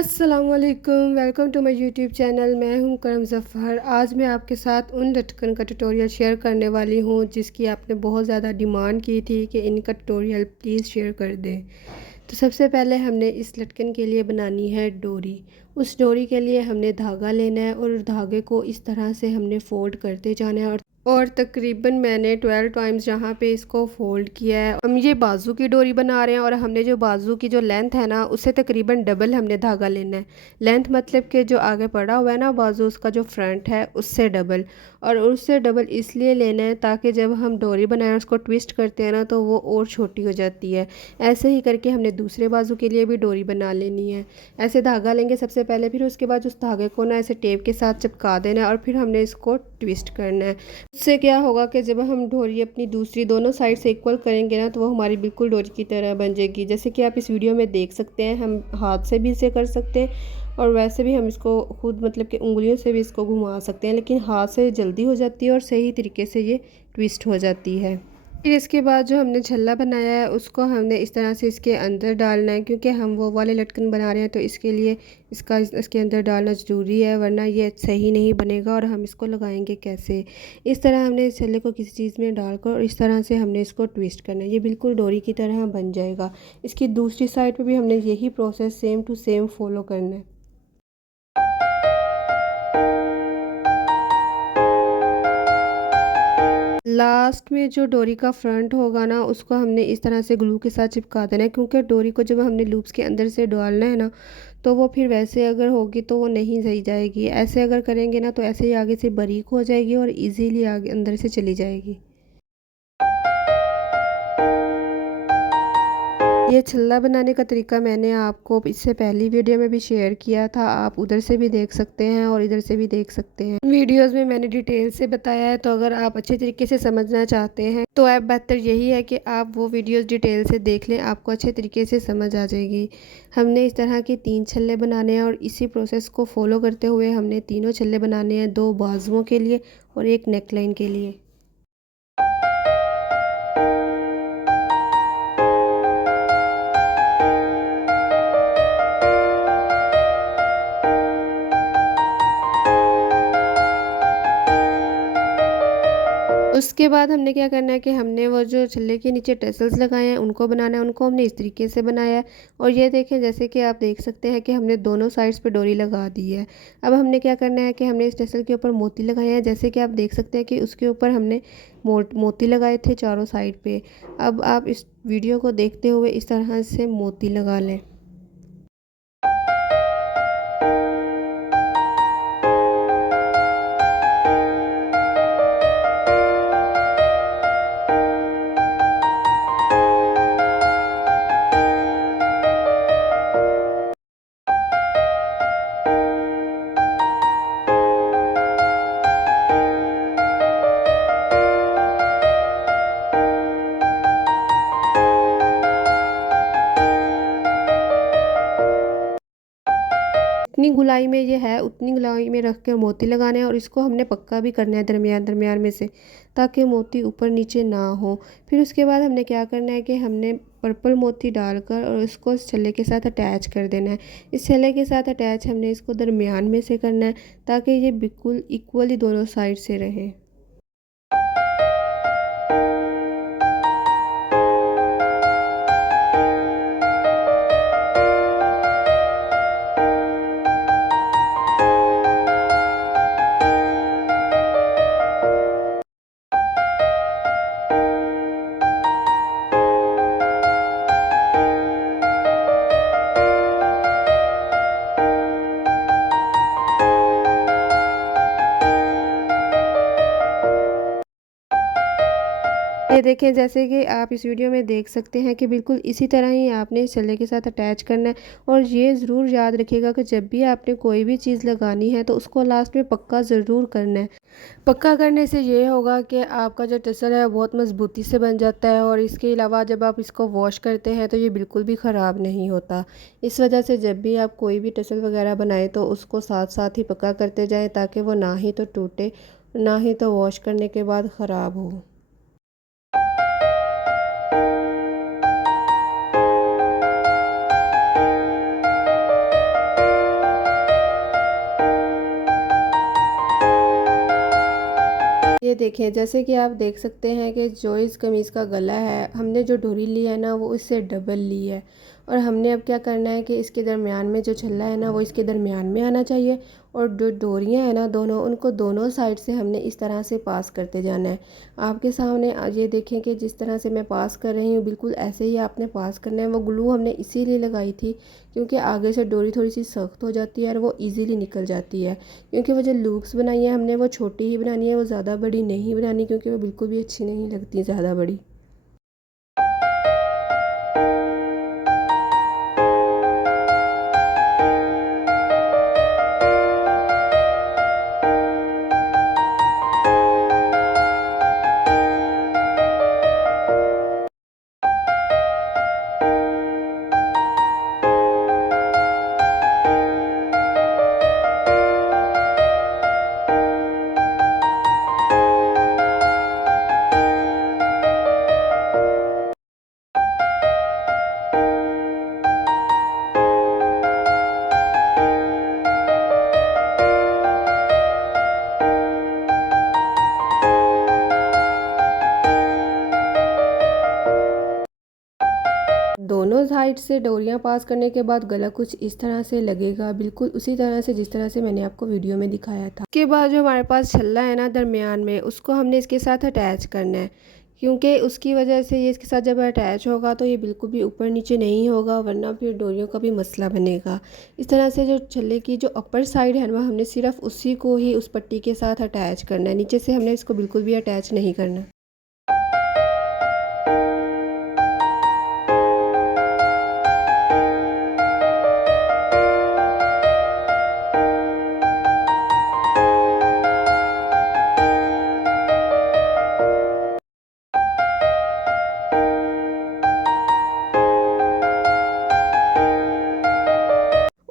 अस्सलामुअलैकुम, welcome to my YouTube channel. मैं हूं करम ज़फ़र। आज मैं आपके साथ उन लटकन का ट्यूटोरियल शेयर करने वाली हूं जिसकी आपने बहुत ज़्यादा डिमांड की थी कि इनका ट्यूटोरियल प्लीज़ शेयर कर दें। तो सबसे पहले हमने इस लटकन के लिए बनानी है डोरी। उस डोरी के लिए हमने धागा लेना है और धागे को इस तरह से हमने फ़ोल्ड करते जाना है और तकरीबन मैंने 12 टाइम्स जहाँ पे इसको फ़ोल्ड किया है। हम ये बाजू की डोरी बना रहे हैं और हमने जो बाजू की जो लेंथ है ना, उससे तकरीबन डबल हमने धागा लेना है। लेंथ मतलब कि जो आगे पड़ा हुआ है ना बाजू, उसका जो फ्रंट है उससे डबल। और उससे डबल इसलिए लेना है ताकि जब हम डोरी बनाएं उसको ट्विस्ट करते हैं ना तो वो और छोटी हो जाती है। ऐसे ही करके हमने दूसरे बाजू के लिए भी डोरी बना लेनी है। ऐसे धागा लेंगे सबसे पहले, फिर उसके बाद उस धागे को ना ऐसे टेप के साथ चिपका देना है और फिर हमने इसको ट्विस्ट करना है। उससे क्या होगा कि जब हम डोरी अपनी दूसरी दोनों साइड से इक्वल करेंगे ना तो वो हमारी बिल्कुल डोरी की तरह बन जाएगी। जैसे कि आप इस वीडियो में देख सकते हैं, हम हाथ से भी इसे कर सकते हैं और वैसे भी हम इसको खुद मतलब कि उंगलियों से भी इसको घुमा सकते हैं, लेकिन हाथ से जल्दी हो जाती है और सही तरीके से ये ट्विस्ट हो जाती है। फिर इसके बाद जो हमने छल्ला बनाया है उसको हमने इस तरह से इसके अंदर डालना है, क्योंकि हम वो वाले लटकन बना रहे हैं तो इसके लिए इसके अंदर डालना ज़रूरी है, वरना ये सही नहीं बनेगा। और हम इसको लगाएंगे कैसे, इस तरह हमने इस छल्ले को किसी चीज़ में डालकर और इस तरह से हमने इसको ट्विस्ट करना है। ये बिल्कुल डोरी की तरह बन जाएगा। इसकी दूसरी साइड पर भी हमने यही process same to same follow करना है। लास्ट में जो डोरी का फ्रंट होगा ना उसको हमने इस तरह से ग्लू के साथ चिपका देना है, क्योंकि डोरी को जब हमने लूप्स के अंदर से डालना है ना तो वो फिर वैसे अगर होगी तो वो नहीं सही जाएगी। ऐसे अगर करेंगे ना तो ऐसे ही आगे से बारीक हो जाएगी और इजीली आगे अंदर से चली जाएगी। ये छल्ला बनाने का तरीका मैंने आपको इससे पहली वीडियो में भी शेयर किया था, आप उधर से भी देख सकते हैं और इधर से भी देख सकते हैं। वीडियोस में मैंने डिटेल से बताया है, तो अगर आप अच्छे तरीके से समझना चाहते हैं तो ऐप बेहतर यही है कि आप वो वीडियोस डिटेल से देख लें, आपको अच्छे तरीके से समझ आ जाएगी। हमने इस तरह के 3 छल्ले बनाने हैं और इसी प्रोसेस को फॉलो करते हुए हमने तीनों छल्ले बनाने हैं, 2 बाजुओं के लिए और एक नेकलाइन के लिए। उसके बाद हमने क्या करना है कि हमने वो जो छल्ले के नीचे टसल्स लगाए हैं उनको बनाना है। उनको हमने इस तरीके से बनाया है और ये देखें, जैसे कि आप देख सकते हैं कि हमने दोनों साइड्स पे डोरी लगा दी है। अब हमने क्या करना है कि हमने इस टसल के ऊपर मोती लगाए हैं। जैसे कि आप देख सकते हैं कि उसके ऊपर हमने मोती लगाए थे चारों साइड पे। अब आप इस वीडियो को देखते हुए इस तरह से मोती लगा लें। जितनी गुलाई में ये है उतनी गुलाई में रख कर मोती लगाने हैं और इसको हमने पक्का भी करना है दरमियान दरमियान में से, ताकि मोती ऊपर नीचे ना हो। फिर उसके बाद हमने क्या करना है कि हमने पर्पल मोती डालकर और उसको इस छल्ले के साथ अटैच कर देना है। इस छल्ले के साथ अटैच हमने इसको दरमियान में से करना है ताकि ये बिल्कुल इक्वली दोनों साइड से रहे। ये देखें, जैसे कि आप इस वीडियो में देख सकते हैं कि बिल्कुल इसी तरह ही आपने इस छल्ले के साथ अटैच करना है। और ये ज़रूर याद रखिएगा कि जब भी आपने कोई भी चीज़ लगानी है तो उसको लास्ट में पक्का ज़रूर करना है। पक्का करने से ये होगा कि आपका जो टसल है बहुत मज़बूती से बन जाता है और इसके अलावा जब आप इसको वॉश करते हैं तो ये बिल्कुल भी ख़राब नहीं होता। इस वजह से जब भी आप कोई भी टसल वगैरह बनाएं तो उसको साथ साथ ही पक्का करते जाएं, ताकि वो ना ही तो टूटे ना ही तो वॉश करने के बाद ख़राब हो। देखें, जैसे कि आप देख सकते हैं कि जो इस कमीज़ का गला है, हमने जो डोरी ली है ना वो इससे डबल ली है। और हमने अब क्या करना है कि इसके दरमियान में जो छल्ला है ना वो इसके दरमियान में आना चाहिए, और जो डोरियां हैं ना दोनों, उनको दोनों साइड से हमने इस तरह से पास करते जाना है। आपके सामने ये देखें कि जिस तरह से मैं पास कर रही हूँ बिल्कुल ऐसे ही आपने पास करना है। वो ग्लू हमने इसीलिए लगाई थी क्योंकि आगे से डोरी थोड़ी सी सख्त हो जाती है और वो ईज़िली निकल जाती है। क्योंकि वो जो लूप्स बनाई है हमने वो छोटी ही बनानी है, वो ज़्यादा बड़ी नहीं बनानी, क्योंकि वो बिल्कुल भी अच्छी नहीं लगती ज़्यादा बड़ी। दोनों साइड से डोरियां पास करने के बाद गला कुछ इस तरह से लगेगा, बिल्कुल उसी तरह से जिस तरह से मैंने आपको वीडियो में दिखाया था। उसके बाद जो हमारे पास छल्ला है ना दरमियान में, उसको हमने इसके साथ अटैच करना है, क्योंकि उसकी वजह से ये इसके साथ जब अटैच होगा तो ये बिल्कुल भी ऊपर नीचे नहीं होगा, वरना फिर डोरियों का भी मसला बनेगा। इस तरह से जो छल्ले की जो अपर साइड है ना हमने सिर्फ उसी को ही उस पट्टी के साथ अटैच करना है, नीचे से हमने इसको बिल्कुल भी अटैच नहीं करना।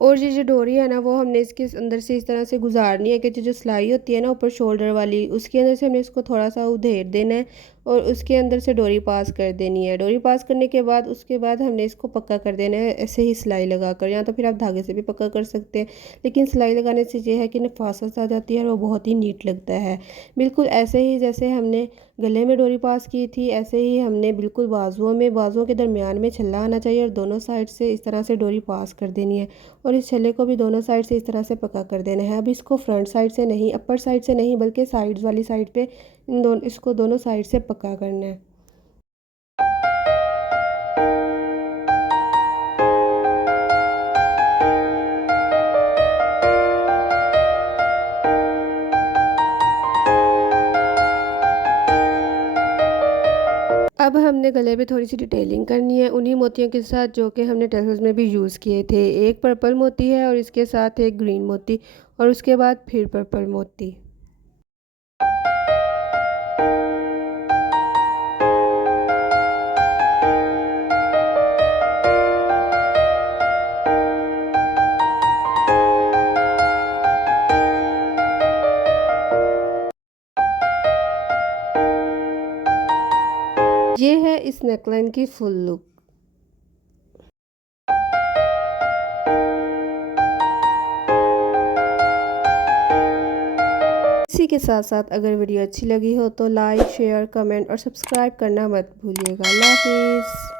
और ये जो डोरी है ना वो हमने इसके अंदर से इस तरह से गुजारनी है कि जो सिलाई होती है ना ऊपर शोल्डर वाली, उसके अंदर से हमने इसको थोड़ा सा उधेड़ देना है और उसके अंदर से डोरी पास कर देनी है। डोरी पास करने के बाद उसके बाद हमने इसको पक्का कर देना है ऐसे ही सिलाई लगाकर, या तो फिर आप धागे से भी पक्का कर सकते हैं, लेकिन सिलाई लगाने से ये है कि नफासत आ जाती है और वो बहुत ही नीट लगता है। बिल्कुल ऐसे ही जैसे हमने गले में डोरी पास की थी ऐसे ही हमने बिल्कुल बाजुओं के दरमियान में छल्ला आना चाहिए और दोनों साइड से इस तरह से डोरी पास कर देनी है, और इस छल्ले को भी दोनों साइड से इस तरह से पक्का कर देना है। अब इसको फ्रंट साइड से नहीं, अपर साइड से नहीं, बल्कि साइड्स वाली साइड पे इसको दोनों साइड से पक्का करना है। अब हमने गले पे थोड़ी सी डिटेलिंग करनी है उन्हीं मोतियों के साथ जो कि हमने टसल्स में भी यूज़ किए थे। एक पर्पल मोती है और इसके साथ एक ग्रीन मोती, और उसके बाद फिर पर्पल मोती। ये है इस नेकलाइन की फुल लुक। इसी के साथ साथ अगर वीडियो अच्छी लगी हो तो लाइक, शेयर, कमेंट और सब्सक्राइब करना मत भूलिएगा। अल्लाह हाफिज़।